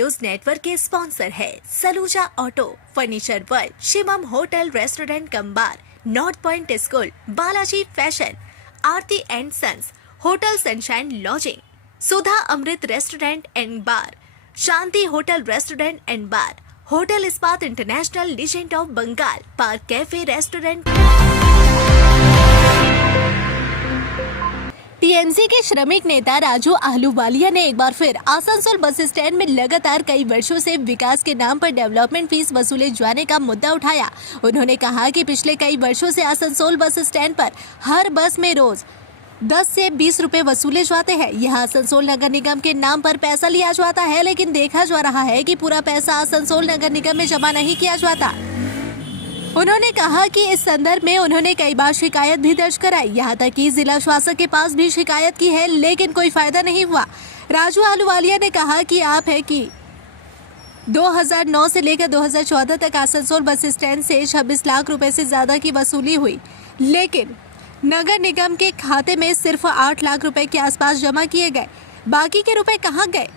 News network के sponsor है Saluja auto, furniture world, Shivam hotel restaurant cum bar, north point school, Balaji fashion, Aarti and sons, hotel sunshine lodging, Sudha Amrit restaurant and bar, Shanti hotel restaurant and bar, hotel Ispat international legend of Bengal, park cafe restaurant. TMC के श्रमिक नेता राजू आहलूवालिया ने एक बार फिर Asansol bus stand में लगातार कई वर्षों से विकास के नाम पर डेवलपमेंट फीस वसूले जाने का मुद्दा उठाया। उन्होंने कहा कि पिछले कई वर्षों से आसनसोल बस स्टैंड पर हर बस में रोज 10 से 20 रुपए वसूले जाते हैं। यहाँ आसनसोल नगर निगम के नाम पर पैसा लिया जाता है, लेकिन देखा जा रहा है कि पूरा पैसा आसनसोल नगर निगम में जमा नहीं किया जाता। उन्होंने कहा कि इस संदर्भ में उन्होंने कई बार शिकायत भी दर्ज कराई, यहाँ तक कि जिला शासक के पास भी शिकायत की है, लेकिन कोई फायदा नहीं हुआ। राजू आहलूवालिया ने कहा कि 2009 से लेकर 2014 तक आसनसोल बस स्टैंड से 26 लाख रुपए से ज्यादा की वसूली हुई, लेकिन नगर निगम के खाते में सिर्फ 8 लाख रुपए के आसपास जमा किए गए। बाकी के रुपए कहाँ गए,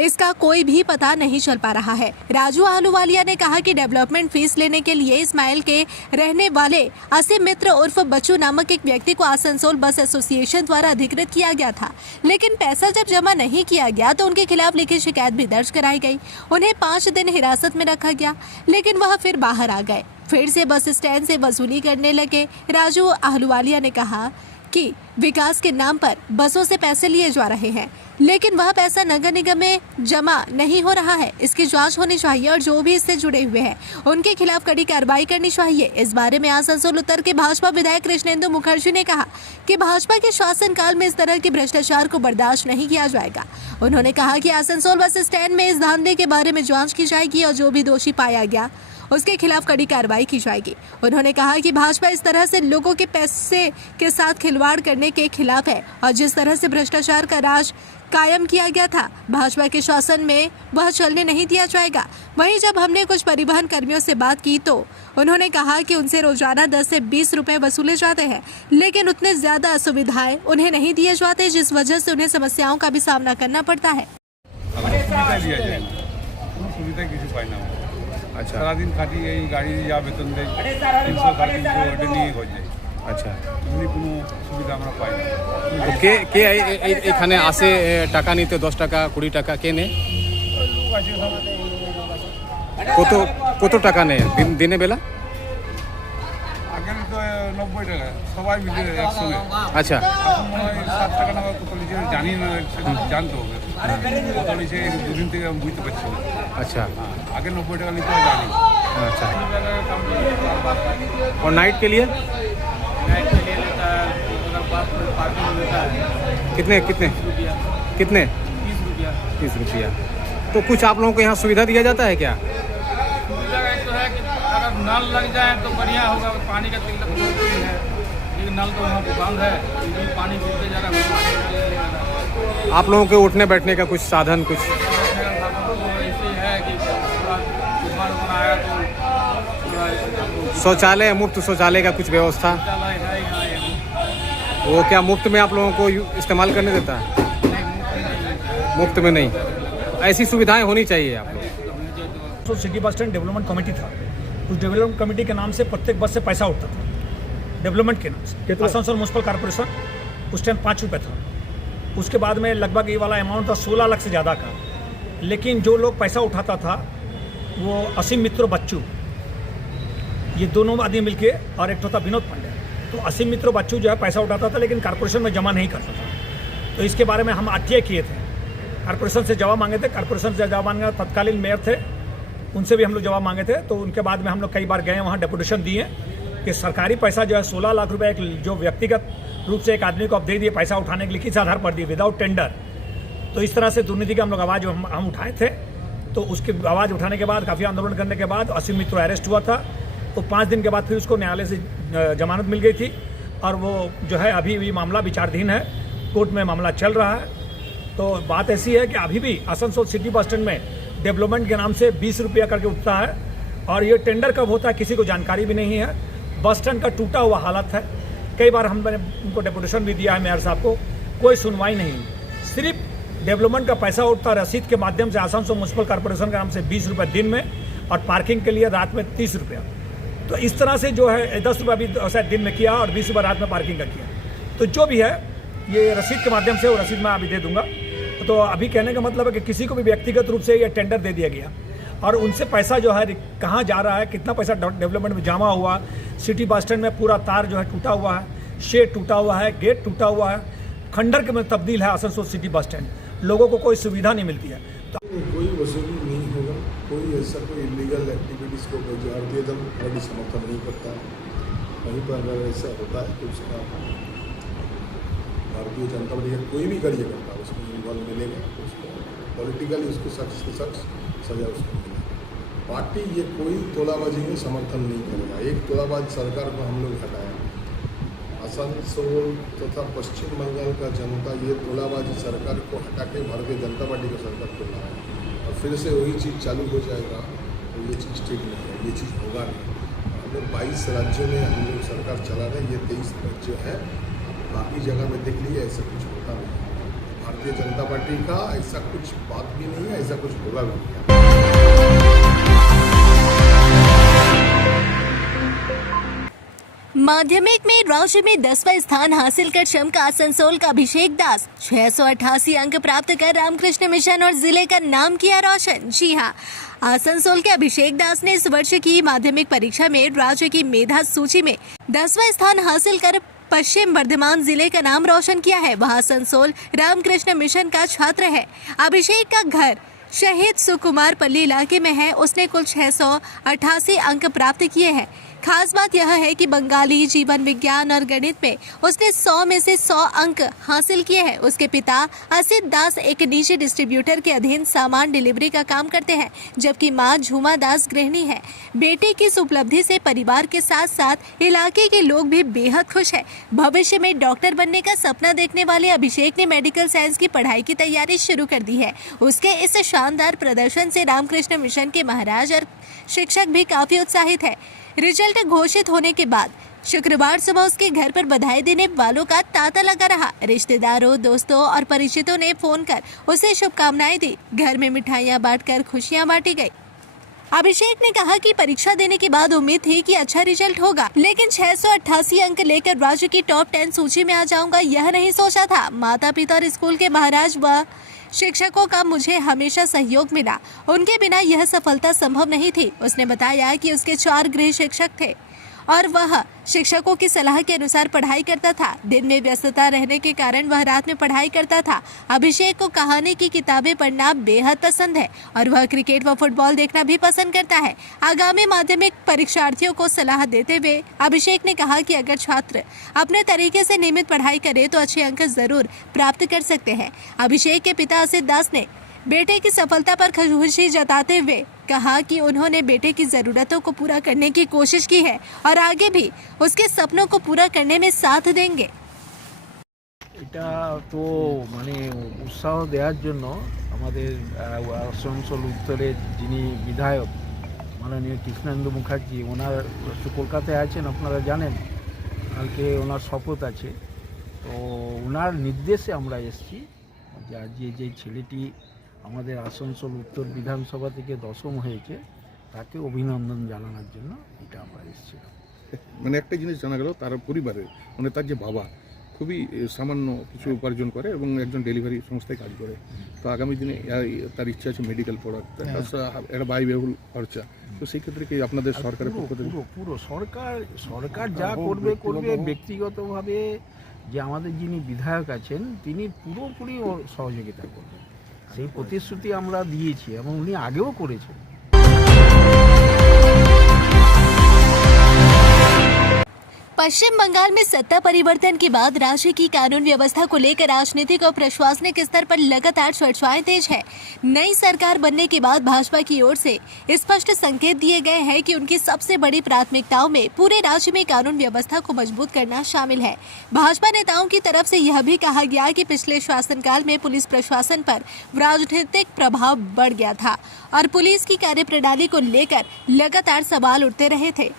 इसका कोई भी पता नहीं चल पा रहा है। राजू आहलूवालिया ने कहा कि डेवलपमेंट फीस लेने के लिए इस्माइल के रहने वाले असीम मित्र उर्फ बच्चू नामक एक व्यक्ति को आसनसोल बस एसोसिएशन द्वारा अधिकृत किया गया था, लेकिन पैसा जब जमा नहीं किया गया तो उनके खिलाफ लिखित शिकायत भी दर्ज कराई गई। उन्हें 5 दिन हिरासत में रखा गया, लेकिन वह फिर बाहर आ गए, फिर से बस स्टैंड से वसूली करने लगे। राजू आहलूवालिया ने कहा कि विकास के नाम पर बसों से पैसे लिए जा रहे हैं, लेकिन वह पैसा नगर निगम में जमा नहीं हो रहा है। इसकी जांच होनी चाहिए और जो भी इससे जुड़े हुए हैं उनके खिलाफ कड़ी कार्रवाई करनी चाहिए। इस बारे में आसनसोल उत्तर के भाजपा विधायक कृष्णेंदु मुखर्जी ने कहा कि भाजपा के शासनकाल में इस तरह के भ्रष्टाचार को बर्दाश्त नहीं किया जाएगा। उन्होंने कहा कि आसनसोल बस स्टैंड में इस धांधले के बारे में जाँच की जाएगी और जो भी दोषी पाया गया उसके खिलाफ कड़ी कार्रवाई की जाएगी। उन्होंने कहा कि भाजपा इस तरह से लोगों के पैसे के साथ खिलवाड़ करने के खिलाफ है और जिस तरह से भ्रष्टाचार का राज कायम किया गया था भाजपा के शासन में वह चलने नहीं दिया जाएगा। वहीं जब हमने कुछ परिवहन कर्मियों से बात की तो उन्होंने कहा कि उनसे रोजाना 10 से 20 रुपए वसूले जाते हैं, लेकिन उतने ज्यादा सुविधाएं उन्हें नहीं दिए जाते, जिस वजह से उन्हें समस्याओं का भी सामना करना पड़ता है। अच्छा, सारा दिन खाटी এই গাড়ি যা বেতন দেয় 300 350 ওটা নিয়ে হয়ে যায়। আচ্ছা, এমনি কোনো সুবিধা আমরা পাই না। তো কে এখানে আসে টাকা নিতে? 10 টাকা 20 টাকা কে নেয়? লোক আছে সব। কত টাকা নেয় দিনে বেলা? আগে তো 90 টাকা সবাই মিলে একসঙ্গে। আচ্ছা, এখন মনে হয় 7 টাকা না কত লিখে জানি না, সেটা জানতে হবে। কত লিখে দুদিন থেকে আমি বুঝতে পারছি না। अच्छा, আগে 90 টাকা লিখে জানি। अच्छा। और नाइट के लिए लेता है, अगर पार्किंग लेता है कितने 30 रुपया। 30 रुपया। तो कुछ आप लोगों को यहाँ सुविधा दिया जाता है क्या? सुविधा तो है कि अगर नल लग जाए तो बढ़िया होगा, पानी का किल्लत है, लेकिन नल तो वहाँ पे बंद है, पानी गिरते जा रहा है। आप लोगों के उठने बैठने का कुछ साधन कुछ? ऐसे है कि तूफान आया तो शौचालय, मुफ्त शौचालय का कुछ व्यवस्था? शौचालय है यहाँ, वो क्या मुफ्त में आप लोगों को इस्तेमाल करने देता है? मुफ्त में नहीं, ऐसी सुविधाएं होनी चाहिए आप लोग। तो city bus stand development committee था, उस डेवलपमेंट कमेटी के नाम से प्रत्येक बस से पैसा उठता था, डेवलपमेंट के नाम से। आसनसोल म्यूनसिपल कॉर्पोरेशन उस टाइम 5 रुपये था। उसके बाद में लगभग ये वाला अमाउंट था 16 लाख से ज़्यादा का, लेकिन जो लोग पैसा उठाता था वो असीम मित्र बच्चू, ये दोनों आदमी मिलके, और एक था विनोद पांडे। तो असीम मित्र बच्चू जो है पैसा उठाता था लेकिन कॉर्पोरेशन में जमा नहीं करता था। तो इसके बारे में हम आरटीआई किए थे, कॉर्पोरेशन से जवाब मांगे थे। कॉर्पोरेशन से जवाब मांगे, तत्कालीन मेयर थे, उनसे भी हम लोग जवाब मांगे थे। तो उनके बाद में हम लोग कई बार गए, वहाँ डेपुटेशन दिए कि सरकारी पैसा जो है 16 लाख रुपए एक जो व्यक्तिगत रूप से एक आदमी को आप दे दिए पैसा उठाने के लिए, किस आधार पर दिए, विदाउट टेंडर। तो इस तरह से दुर्नीति का हम लोग आवाज़ हम उठाए थे। तो उसकी आवाज़ उठाने के बाद, काफ़ी आंदोलन करने के बाद असीम मित्र अरेस्ट हुआ था। तो 5 दिन के बाद फिर उसको न्यायालय से जमानत मिल गई थी, और वो जो है अभी भी मामला विचाराधीन है, कोर्ट में मामला चल रहा है। तो बात ऐसी है कि अभी भी आसनसोल सिटी बस स्टैंड में डेवलपमेंट के नाम से 20 रुपया करके उठता है, और ये टेंडर कब होता है किसी को जानकारी भी नहीं है। बस स्टैंड का टूटा हुआ हालत है। कई बार हमने उनको डेपुटेशन भी दिया है मेयर साहब को, कोई सुनवाई नहीं। सिर्फ डेवलपमेंट का पैसा उठता है रसीद के माध्यम से आसनसोल म्यूनसिपल कॉर्पोरेशन के नाम से 20 रुपये दिन में और पार्किंग के लिए रात में 30 रुपया। तो इस तरह से जो है 10 रुपये अभी शायद दिन में किया और 20 रुपये रात में पार्किंग का किया। तो जो भी है ये रसीद के माध्यम से, वो रसीद मैं अभी दे दूंगा। तो अभी कहने का मतलब है कि किसी को भी व्यक्तिगत रूप से ये टेंडर दे दिया गया और उनसे पैसा जो है कहाँ जा रहा है, कितना पैसा डेवलपमेंट में जमा हुआ, सिटी बस स्टैंड में पूरा तार जो है टूटा हुआ है, शेड टूटा हुआ है, गेट टूटा हुआ है, खंडर के में तब्दील है आसनसोल सिटी बस स्टैंड, लोगों को कोई सुविधा नहीं मिलती है। कोई वसूली नहीं होगा, कोई ऐसा कोई इलीगल एक्टिविटीज़ को भारतीय जनता पार्टी समर्थन नहीं करता है। वहीं पर अगर ऐसा होता है तो उसका भारतीय जनता पार्टी का कोई भी कार्यकर्ता उसमें इन्वॉल्व मिलेगा तो उसको पॉलिटिकली उसको सख्त से सख्त सजा उसको मिलेगी। पार्टी ये कोई तोलाबाजी में समर्थन नहीं करेगा। एक तोलाबाज सरकार को हम लोग हटाया, आसनसोल तथा पश्चिम बंगाल का जनता ये तोलाबाजी सरकार को हटा के भारतीय जनता पार्टी का सरकार को लाया और फिर से वही चीज़ चालू हो जाएगा तो ये चीज़ ठीक नहीं है, ये चीज़ होगा नहीं। हम लोग 22 राज्यों में हम लोग सरकार चला रहे हैं, ये 23 राज्य है, बाकी जगह में देख लीजिए ऐसा कुछ होता नहीं। भारतीय जनता पार्टी का ऐसा कुछ बात भी नहीं है, ऐसा कुछ होगा भी नहीं। माध्यमिक में राज्य में 10वां स्थान हासिल कर चमका आसनसोल का अभिषेक दास। 688 अंक प्राप्त कर रामकृष्ण मिशन और जिले का नाम किया रोशन। जी हां, आसनसोल के अभिषेक दास ने इस वर्ष की माध्यमिक परीक्षा में राज्य की मेधा सूची में 10वां स्थान हासिल कर पश्चिम बर्धमान जिले का नाम रोशन किया है। वह आसनसोल रामकृष्ण मिशन का छात्र है। अभिषेक का घर शहीद सुकुमार पल्ली इलाके में है। उसने कुल 688 अंक प्राप्त किए हैं। खास बात यह है कि बंगाली, जीवन विज्ञान और गणित में उसने 100 में से 100 अंक हासिल किए हैं। उसके पिता असित दास एक निजी डिस्ट्रीब्यूटर के अधीन सामान डिलीवरी का काम करते हैं, जबकि मां झूमा दास गृहिणी है। बेटे की इस उपलब्धि से परिवार के साथ साथ इलाके के लोग भी बेहद खुश हैं। भविष्य में डॉक्टर बनने का सपना देखने वाले अभिषेक ने मेडिकल साइंस की पढ़ाई की तैयारी शुरू कर दी है। उसके इस शानदार प्रदर्शन से रामकृष्ण मिशन के महाराज और शिक्षक भी काफी उत्साहित है। रिजल्ट घोषित होने के बाद शुक्रवार सुबह उसके घर पर बधाई देने वालों का तांता लगा रहा। रिश्तेदारों, दोस्तों और परिचितों ने फोन कर उसे शुभकामनाएं दी। घर में मिठाइयां बांटकर खुशियां बांटी गई। अभिषेक ने कहा कि परीक्षा देने के बाद उम्मीद थी कि अच्छा रिजल्ट होगा, लेकिन 688 अंक लेकर राज्य की टॉप 10 सूची में आ जाऊंगा यह नहीं सोचा था। माता पिता और स्कूल के महाराज व शिक्षकों का मुझे हमेशा सहयोग मिला, उनके बिना यह सफलता संभव नहीं थी। उसने बताया कि उसके 4 गृह शिक्षक थे और वह शिक्षकों की सलाह के अनुसार पढ़ाई करता था। दिन में व्यस्तता रहने के कारण वह रात में पढ़ाई करता था। अभिषेक को कहानी की किताबें पढ़ना बेहद पसंद है और वह क्रिकेट व फुटबॉल देखना भी पसंद करता है। आगामी माध्यमिक परीक्षार्थियों को सलाह देते हुए अभिषेक ने कहा कि अगर छात्र अपने तरीके से नियमित पढ़ाई करे तो अच्छे अंक जरूर प्राप्त कर सकते हैं। अभिषेक के पिता असित दास ने बेटे की सफलता पर खुशी जताते हुए कहा कि उन्होंने बेटे की ज़रूरतों को पूरा करने की कोशिश की है और आगे भी उसके सपनों को पूरा करने में साथ देंगे। এটা তো মানে উৎসাহ দেওয়ার জন্য আমাদের আসানসোল উত্তরের যিনি বিধায়ক মাননীয় কৃষ্ণেন্দু মুখার্জি, ওনার কলকাতায় আছেন আপনারা জানেন, কালকে ওনার শপথ আছে। তো ওনার নির্দেশে আমরা এসেছি যে আজ যে ছেলেটি আমাদের আসানসোল উত্তর বিধানসভা থেকে 10ম হয়েছে তাকে অভিনন্দন জানানোর জন্য এটা আমরা এসেছিলাম। মানে একটা জিনিস জানা গেল তার পরিবারের মানে তার যে বাবা খুবই সামান্য কিছু উপার্জন করে এবং একজন ডেলিভারি সংস্থায় কাজ করে। তো আগামী দিনে তার ইচ্ছা আছে মেডিকেল পড়ার, একটা ব্যয়বহুল খরচা। তো সেই ক্ষেত্রে কি আপনাদের সরকারের পক্ষ থেকে পুরো সরকার যা করবে ব্যক্তিগতভাবে যে আমাদের যিনি বিধায়ক আছেন তিনি পুরোপুরি সহযোগিতা করবেন, সেই প্রতিশ্রুতি আমরা দিয়েছি এবং উনি আগেও করেছেন। पश्चिम बंगाल में सत्ता परिवर्तन के बाद राज्य की कानून व्यवस्था को लेकर राजनीतिक और प्रशासनिक स्तर पर लगातार चर्चाएं तेज है। नई सरकार बनने के बाद भाजपा की ओर से स्पष्ट संकेत दिए गए हैं कि उनकी सबसे बड़ी प्राथमिकताओं में पूरे राज्य में कानून व्यवस्था को मजबूत करना शामिल है। भाजपा नेताओं की तरफ से यह भी कहा गया कि पिछले शासनकाल में पुलिस प्रशासन पर राजनीतिक प्रभाव बढ़ गया था और पुलिस की कार्यप्रणाली को लेकर लगातार सवाल उठते रहे थे।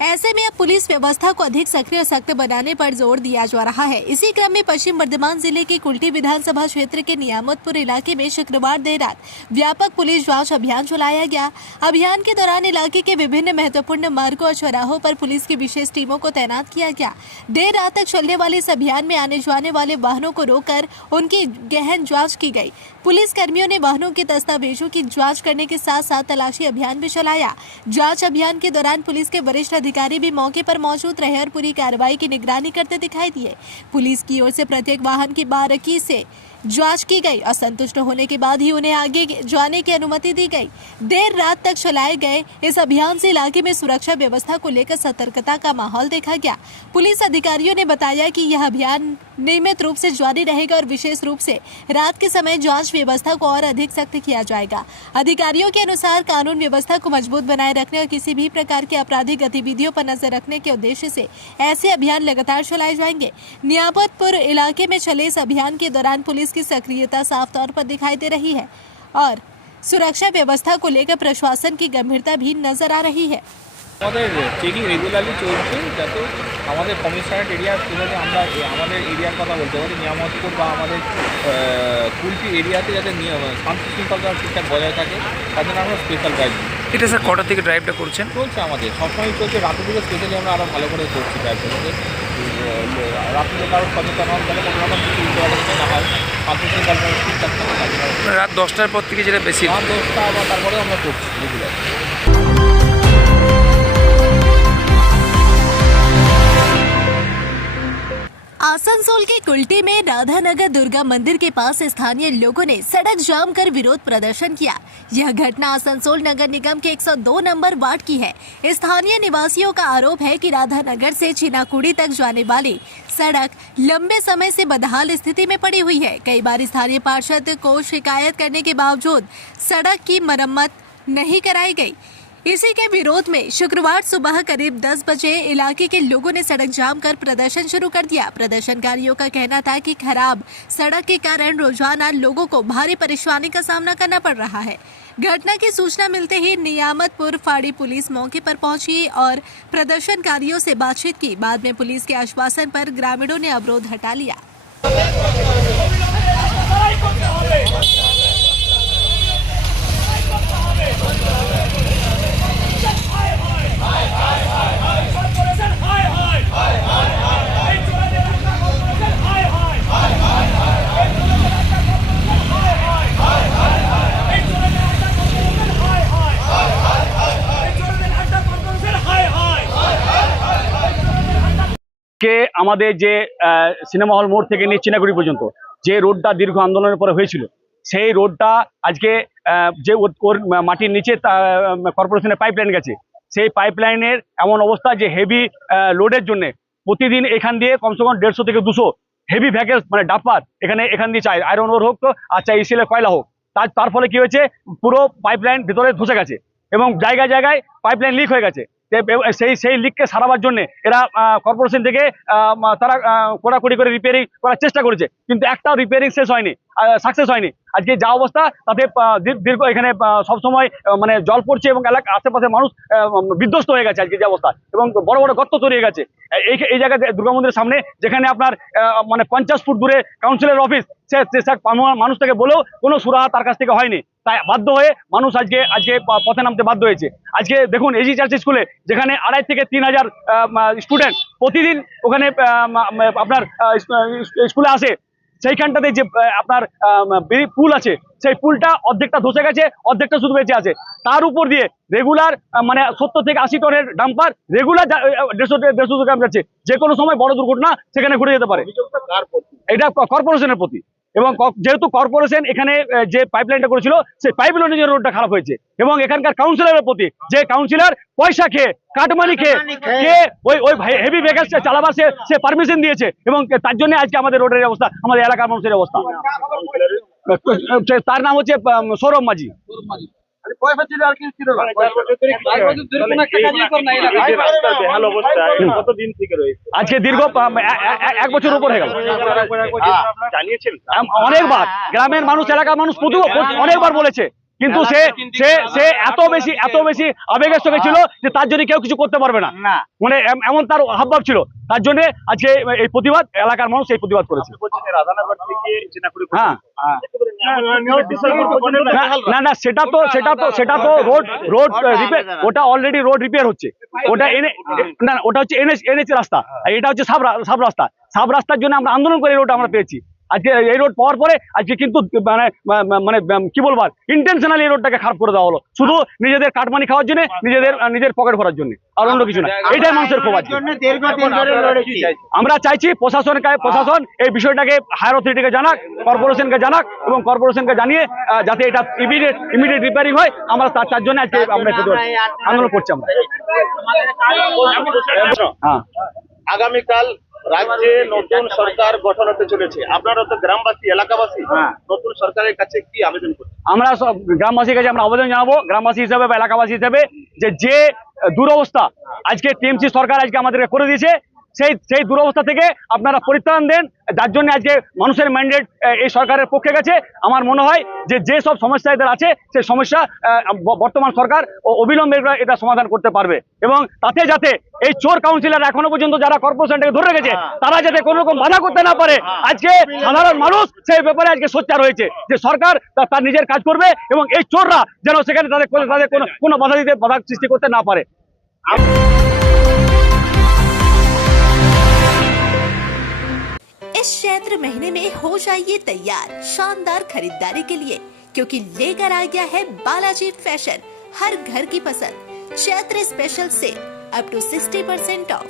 ऐसे में अब पुलिस व्यवस्था को अधिक सक्रिय और सख्त बनाने पर जोर दिया जा रहा है। इसी क्रम में पश्चिम बर्धमान जिले के कुल्टी विधानसभा क्षेत्र के नियामतपुर इलाके में शुक्रवार देर रात व्यापक पुलिस जांच अभियान चलाया गया। अभियान के दौरान इलाके के विभिन्न महत्वपूर्ण मार्गों और चौराहों पर पुलिस की विशेष टीमों को तैनात किया गया। देर रात तक चलने वाले इस अभियान में आने जाने वाले वाहनों को रोककर उनकी गहन जांच की गई। पुलिस कर्मियों ने वाहनों के दस्तावेजों की जांच करने के साथ साथ तलाशी अभियान भी चलाया। जांच अभियान के दौरान पुलिस के वरिष्ठ अधिकारी भी मौके पर मौजूद रहे और पूरी कार्रवाई की निगरानी करते दिखाई दिए। पुलिस की ओर से प्रत्येक वाहन की बारीकी से जांच की गई और संतुष्ट होने के बाद ही उन्हें आगे जाने की अनुमति दी गई। देर रात तक चलाए गए इस अभियान से इलाके में सुरक्षा व्यवस्था को लेकर सतर्कता का माहौल देखा गया। पुलिस अधिकारियों ने बताया कि यह अभियान नियमित रूप से जारी रहेगा और विशेष रूप से रात के समय जांच व्यवस्था को और अधिक सख्त किया जाएगा। अधिकारियों के अनुसार कानून व्यवस्था को मजबूत बनाए रखने और किसी भी प्रकार की आपराधिक गतिविधियों पर नजर रखने के उद्देश्य से ऐसे अभियान लगातार चलाए जाएंगे। नियामतपुर इलाके में चले इस अभियान के दौरान पुलिस की सक्रियता साफ तौर पर दिखाई दे रही है और सुरक्षा व्यवस्था को लेकर प्रशासन की गंभीरता भी नजर आ रही है। আমাদের চেকিং রেগুলারলি চলছে যাতে আমাদের কমিশনারেট এরিয়া যাতে আমরা আমাদের এরিয়ার কথা বলতে পারি নিয়ামতপুর বা আমাদের কুলটি এরিয়াতে যাতে শান্তি শৃঙ্খলা ঠিকঠাক বজায় থাকে তার জন্য আমরা স্পেশাল ড্রাইভ এটা স্যার কটা থেকে ড্রাইভটা করছেন? চলছে আমাদের সবসময় চলছে রাতের দিকে স্পেশালি আমরা আরও ভালো করে করছি ড্রাইভটা রাত্রিতে কারোর সচেতন হন তাহলে কোনো রকম কিছু উল্টো পাল্টা না হয় শান্তি শৃঙ্খলা ঠিকঠাক থাকে। রাত 10টার পর থেকে যেটা বেশি রাত 10টা আবার তারপরে আমরা করছি রেগুলার। आसनसोल के कुल्टी में राधानगर दुर्गा मंदिर के पास स्थानीय लोगों ने सड़क जाम कर विरोध प्रदर्शन किया। यह घटना आसनसोल नगर निगम के 102 नंबर वार्ड की है। स्थानीय निवासियों का आरोप है कि राधानगर से चीनाकुड़ी तक जाने वाली सड़क लंबे समय से बदहाल स्थिति में पड़ी हुई है। कई बार स्थानीय पार्षद को शिकायत करने के बावजूद सड़क की मरम्मत नहीं कराई गई। इसी के विरोध में शुक्रवार सुबह करीब 10 बजे इलाके के लोगों ने सड़क जाम कर प्रदर्शन शुरू कर दिया। प्रदर्शनकारियों का कहना था कि खराब सड़क के कारण रोजाना लोगों को भारी परेशानी का सामना करना पड़ रहा है। घटना की सूचना मिलते ही नियामतपुर फाड़ी पुलिस मौके पर पहुंची और प्रदर्शनकारियों से बातचीत की। बाद में पुलिस के आश्वासन पर ग्रामीणों ने अवरोध हटा लिया। কে আমাদের যে সিনেমা হল মোড় থেকে নিয়ে চিনাকুড়ি পর্যন্ত যে রোডটা দীর্ঘ আন্দোলনের পরে হয়েছিল সেই রোডটা আজকে যে ওর মাটির নিচে কর্পোরেশনের পাইপলাইন গেছে সেই পাইপলাইনের এমন অবস্থা যে হেভি লোডের জন্য প্রতিদিন এখান দিয়ে কমসে কম 150 থেকে 200 হেভি ভ্যাকেলস মানে ডাম্পার এখান দিয়ে চাই আয়রন ওর হোক তো আর চাই ইসিলের কয়লা হোক তার ফলে কি হয়েছে পুরো পাইপলাইন ভিতরে ধসে গেছে এবং জায়গায় জায়গায় পাইপলাইন লিক হয়ে গেছে। সেই লিককে সারাবার জন্য এরা কর্পোরেশন থেকে তারা কোড়াকুড়ি করে রিপেয়ারিং করার চেষ্টা করেছে কিন্তু একটাও রিপেয়ারিং শেষ হয়নি, সাকসেস হয়নি। আজকে যা অবস্থা তাতে দীর্ঘ এখানে সবসময় মানে জল পড়ছে এবং এলাকা আশেপাশে মানুষ বিধ্বস্ত হয়ে গেছে আজকে যে অবস্থা এবং বড় বড় গর্ত তৈরি হয়ে গেছে। এই জায়গায় দুর্গা মন্দিরের সামনে যেখানে আপনার মানে 50 ফুট দূরে কাউন্সিলের অফিস সে মানুষ থেকে বলেও কোনো সুরাহা তার কাছ থেকে হয়নি। তাই বাধ্য হয়ে মানুষ আজকে পথে নামতে বাধ্য হয়েছে। আজকে দেখুন এজি চার্চ স্কুলে যেখানে 2,500 থেকে 3,000 স্টুডেন্ট প্রতিদিন ওখানে আপনার স্কুলে আসে সেইখানটাতে যে আপনার পুল আছে সেই পুলটা অর্ধেকটা ধসে গেছে অর্ধেকটা শুধু বেঁচে আছে। তার উপর দিয়ে রেগুলার মানে 70 থেকে 80 টনের ডাম্পার রেগুলার 150 গ্রাম যাচ্ছে। যে কোনো সময় বড় দুর্ঘটনা সেখানে ঘটে যেতে পারে। এটা কর্পোরেশনের প্রতি এবং যেহেতু কর্পোরেশন এখানে যে পাইপলাইনটা করেছিল সেই পাইপলাইনের জন্য রোডটা খারাপ হয়েছে এবং এখানকার কাউন্সিলরের প্রতি যে কাউন্সিলর পয়সা খেয়ে কাটমানি খেয়ে ওই হেভি ভেহিকল চালাবার সে পারমিশন দিয়েছে এবং তার জন্য আজকে আমাদের রোডের অবস্থা আমাদের এলাকার মানুষের অবস্থা। তার নাম হচ্ছে সৌরভ মাঝি। আজকে দীর্ঘ 1 বছর উপর হয়ে গেল। অনেকবার গ্রামের মানুষ এলাকার মানুষ অনেকবার বলেছে কিন্তু সে সে সে এত বেশি আবেগের সঙ্গে ছিল যে তার জন্য কেউ কিছু করতে পারবে না, মানে এমন তার হাবভাব ছিল। তার জন্য আজকে এই প্রতিবাদ, এলাকার মানুষ এই প্রতিবাদ করেছে। হ্যাঁ না সেটা তো রোড রিপেয়ার, ওটা অলরেডি রোড রিপেয়ার হচ্ছে। ওটা ওটা হচ্ছে এনএচ রাস্তা, এটা হচ্ছে সাব রাস্তার জন্য আমরা আন্দোলন করে রোড আমরা পেয়েছি। আজকে এই রোড পাওয়ার পরে আজকে কিন্তু মানে কি বলবো, ইন্টেনশনালি এই রোডটাকে খারাপ করে দেওয়া হলো, শুধু নিজেদের কাটমানি খাওয়ার জন্য, নিজের পকেট ভরার জন্য, আর অন্য কিছু না। এটাই মানুষের ক্ষোভ। আমরা চাইছি প্রশাসন এই বিষয়টাকে হায়ার অথরিটিকে জানাক, কর্পোরেশনকে জানাক, এবং কর্পোরেশনকে জানিয়ে যাতে এটা ইমিডিয়েট রিপেয়ারিং হয়। আমরা তার জন্য আজকে আমরা আন্দোলন করছি। আমরা হ্যাঁ, আগামীকাল রাজ্যে নতুন সরকার গঠন হতে চলেছে, আপনারা তো গ্রামবাসী, এলাকাবাসী, নতুন সরকারের কাছে কি আবেদন করছেন? আমরা সব গ্রামবাসীর কাছে আমরা আবেদন জানাবো, গ্রামবাসী হিসাবে বা এলাকাবাসী হিসাবে, যে দুরবস্থা আজকে টিএমসি সরকার আজকে আমাদেরকে করে দিয়েছে, সেই দুরবস্থা থেকে আপনারা পরিত্রাণ দেন। যার জন্য আজকে মানুষের ম্যান্ডেট এই সরকারের পক্ষে গেছে। আমার মনে হয় যে সব সমস্যা এদের আছে, সেই সমস্যা বর্তমান সরকার অবিলম্বে এটা সমাধান করতে পারবে, এবং তাতে যাতে এই চোর কাউন্সিলর এখনো পর্যন্ত যারা কর্পোরেশনটাকে ধরে রেখেছে, তারা যাতে কোনো রকম বাধা করতে না পারে। আজকে সাধারণ মানুষ সেই ব্যাপারে আজকে সোচ্চার হয়েছে যে সরকার তার নিজের কাজ করবে, এবং এই চোররা যেন সেখানে তাদের কোনো বাধা সৃষ্টি করতে না পারে। इस चैत्र महीने में हो जाइए तैयार शानदार खरीदारी के लिए, क्योंकि लेकर आ गया है बालाजी फैशन हर घर की पसंद Chaitra special sale up to 60% off.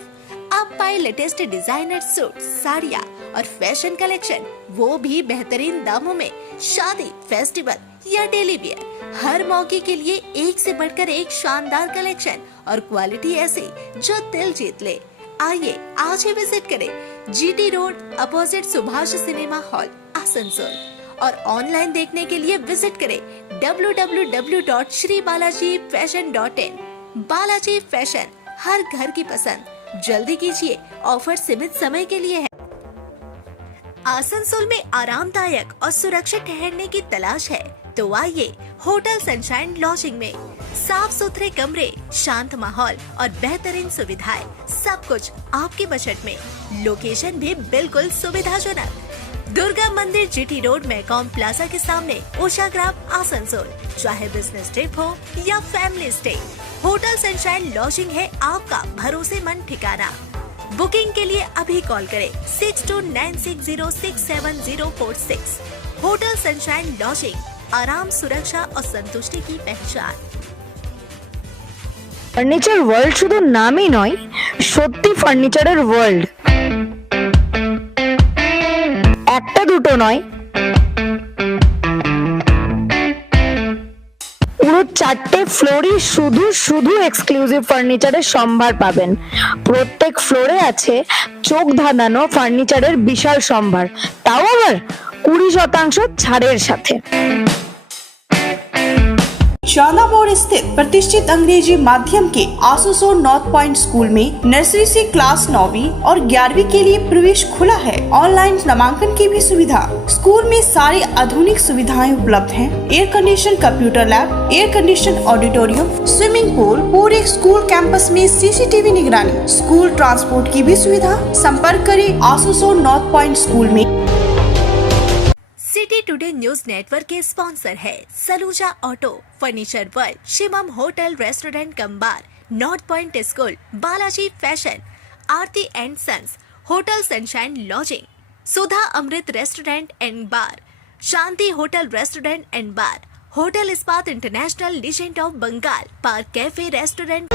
आप पाए लेटेस्ट डिजाइनर सूट, साड़ियाँ और फैशन कलेक्शन, वो भी बेहतरीन दामों में। शादी, फेस्टिवल या डेली वियर, हर मौके के लिए एक से बढ़कर एक शानदार कलेक्शन और क्वालिटी ऐसी जो दिल जीत ले। आइए आज ही विजिट करें GT road opposite Subhash cinema hall Asansol, और ऑनलाइन देखने के लिए विजिट करें www.shribalaji.fashion.in। बालाजी फैशन हर घर की पसंद, जल्दी कीजिए, ऑफर सीमित समय के लिए है। आसनसोल में आरामदायक और सुरक्षित ठहरने की तलाश है तो आइए होटल सनशाइन लॉजिंग में। साफ सुथरे कमरे, शांत माहौल और बेहतरीन सुविधाएं, सब कुछ आपके बजट में। लोकेशन भी बिल्कुल सुविधाजनक। दुर्गा मंदिर जीटी रोड मैकॉम प्लाजा के सामने, उषाग्राम आसनसोल। चाहे बिजनेस ट्रिप हो या family stay, hotel sunshine lodging है आपका भरोसेमंद ठिकाना। बुकिंग के लिए अभी कॉल करें 6296067046। होटल सनशाइन लॉजिंग, आराम, सुरक्षा और संतुष्टि की पहचान। ফার্নিচার ওয়ার্ল্ড শুধু নামই নয়, সত্যি ফার্নিচারের ওয়ার্ল্ড। একটা দুটো নয়, পুরো 4টে ফ্লোরই শুধু এক্সক্লুসিভ ফার্নিচারের সম্ভার পাবেন। প্রত্যেক ফ্লোরে আছে চোখ ধাঁধানো ফার্নিচারের বিশাল সম্ভার, তাও আবার 20% ছাড়ের সাথে। शादा मोड़ स्थित प्रतिष्ठित अंग्रेजी माध्यम के आसनसोल नॉर्थ पॉइंट स्कूल में नर्सरी से क्लास 9वीं और 11वीं के लिए प्रवेश खुला है। ऑनलाइन नामांकन की भी सुविधा। स्कूल में सारी आधुनिक सुविधाएं उपलब्ध हैं। Air condition computer lab, air condition auditorium, swimming pool, पूरे स्कूल कैंपस में सीसीटीवी निगरानी, स्कूल ट्रांसपोर्ट की भी सुविधा। संपर्क करें आसनसोल नॉर्थ पॉइंट स्कूल में। सिटी टुडे न्यूज नेटवर्क के स्पॉन्सर है Saluja auto, furniture world, Shivam hotel restaurant cum bar, north point school, Balaji fashion, Aarti and sons, hotel sunshine lodging, Sudha Amrit restaurant and bar, Shanti hotel restaurant and bar, hotel Ispat international legend of Bengal, park cafe restaurant.